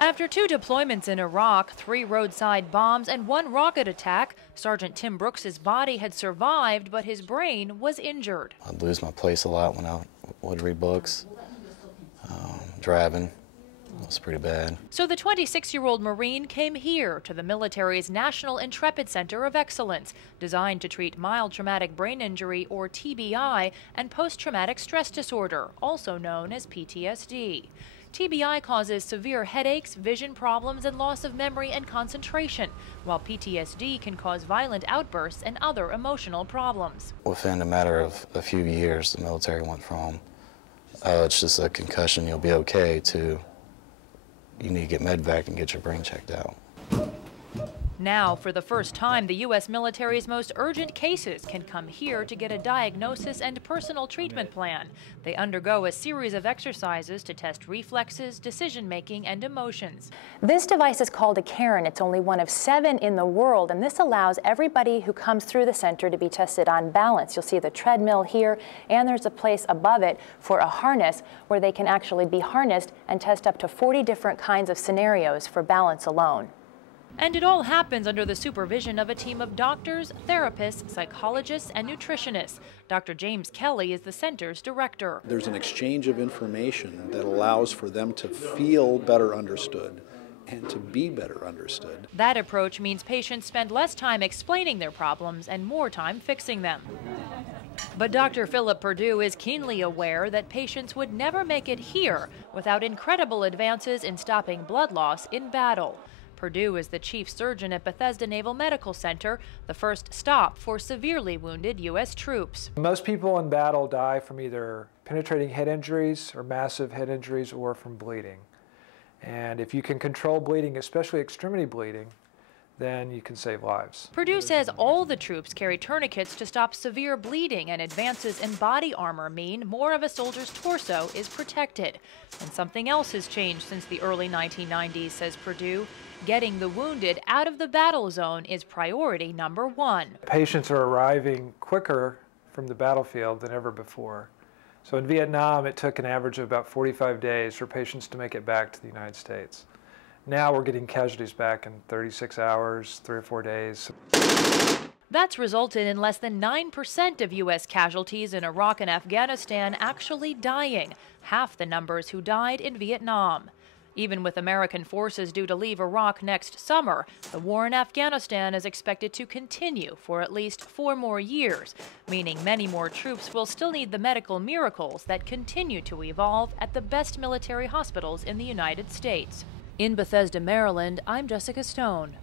After 2 deployments in Iraq, 3 roadside bombs, and 1 rocket attack, Sergeant Tim Brooks's body had survived, but his brain was injured. I'd lose my place a lot when I would read books. Driving was pretty bad. So the 26-year-old Marine came here to the military's National Intrepid Center of Excellence, designed to treat mild traumatic brain injury, or TBI, and post-traumatic stress disorder, also known as PTSD. TBI causes severe headaches, vision problems, and loss of memory and concentration, while PTSD can cause violent outbursts and other emotional problems. Within a matter of a few years, the military went from, it's just a concussion, you'll be okay, to you need to get medvac and get your brain checked out. Now, for the first time, the U.S. military's most urgent cases can come here to get a diagnosis and personal treatment plan. They undergo a series of exercises to test reflexes, decision-making, and emotions. This device is called a Karen. It's only one of 7 in the world, and this allows everybody who comes through the center to be tested on balance. You'll see the treadmill here, and there's a place above it for a harness where they can actually be harnessed and test up to 40 different kinds of scenarios for balance alone. And it all happens under the supervision of a team of doctors, therapists, psychologists, and nutritionists. Dr. James Kelly is the center's director. There's an exchange of information that allows for them to feel better understood and to be better understood. That approach means patients spend less time explaining their problems and more time fixing them. But Dr. Philip Perdue is keenly aware that patients would never make it here without incredible advances in stopping blood loss in battle. Perdue is the chief surgeon at Bethesda Naval Medical Center, the first stop for severely wounded U.S. troops. Most people in battle die from either penetrating head injuries or massive head injuries or from bleeding. And if you can control bleeding, especially extremity bleeding, then you can save lives. Perdue says all the troops carry tourniquets to stop severe bleeding, and advances in body armor mean more of a soldier's torso is protected. And something else has changed since the early 1990s, says Perdue. Getting the wounded out of the battle zone is priority number 1. Patients are arriving quicker from the battlefield than ever before. So in Vietnam, it took an average of about 45 days for patients to make it back to the United States. Now we're getting casualties back in 36 hours, 3 or 4 days. That's resulted in less than 9% of U.S. casualties in Iraq and Afghanistan actually dying, half the numbers who died in Vietnam. Even with American forces due to leave Iraq next summer, the war in Afghanistan is expected to continue for at least 4 more years, meaning many more troops will still need the medical miracles that continue to evolve at the best military hospitals in the United States. In Bethesda, Maryland, I'm Jessica Stone.